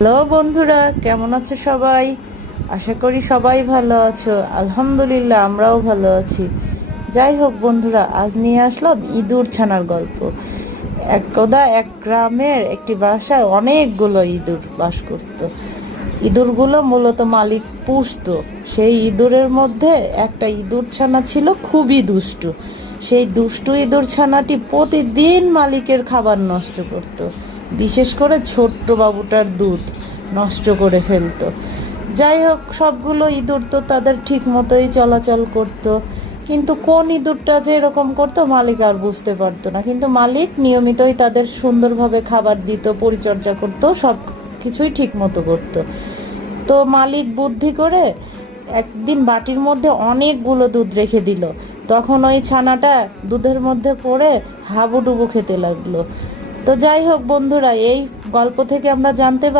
Hello বন্ধুরা, কেমন আছো সবাই? আশা করি সবাই ভালো আছো। আলহামদুলিল্লাহ, আমরাও ভালো আছি। যাই হোক বন্ধুরা, আজ নিয়ে আসলাম ইঁদুর ছানার গল্প। একদা এক গ্রামের একটি বাসায় অনেকগুলো ইঁদুর বাস করত। ইঁদুরগুলো মূলত মালিক পুষতো। সেই ইঁদুরের মধ্যে একটা ইঁদুর ছানা ছিল খুবই দুষ্টু। সেই দুষ্টু ইঁদুর ছানাটি প্রতিদিন মালিকের খাবার নষ্ট করত। বিশেষ করে ছোট্ট বাবুটার দুধ নষ্ট করে ফেলতো। যাই হোক, সবগুলো ইঁদুর তো তাদের ঠিক মতোই চলাচল করতো, কিন্তু কোন ইঁদুরটা যে এরকম করতো মালিক আর বুঝতে পারতো না। কিন্তু মালিক নিয়মিতই তাদের সুন্দরভাবে খাবার দিত, পরিচর্যা করতো, সব কিছুই ঠিক মতো করতো। তো মালিক বুদ্ধি করে একদিন বাটির মধ্যে অনেকগুলো দুধ রেখে দিল। তখন ওই ছানাটা দুধের মধ্যে পড়ে হাবুডুবু খেতে লাগলো। তো যাই হোক বন্ধুরা, এই গল্প থেকে আমরা জানতে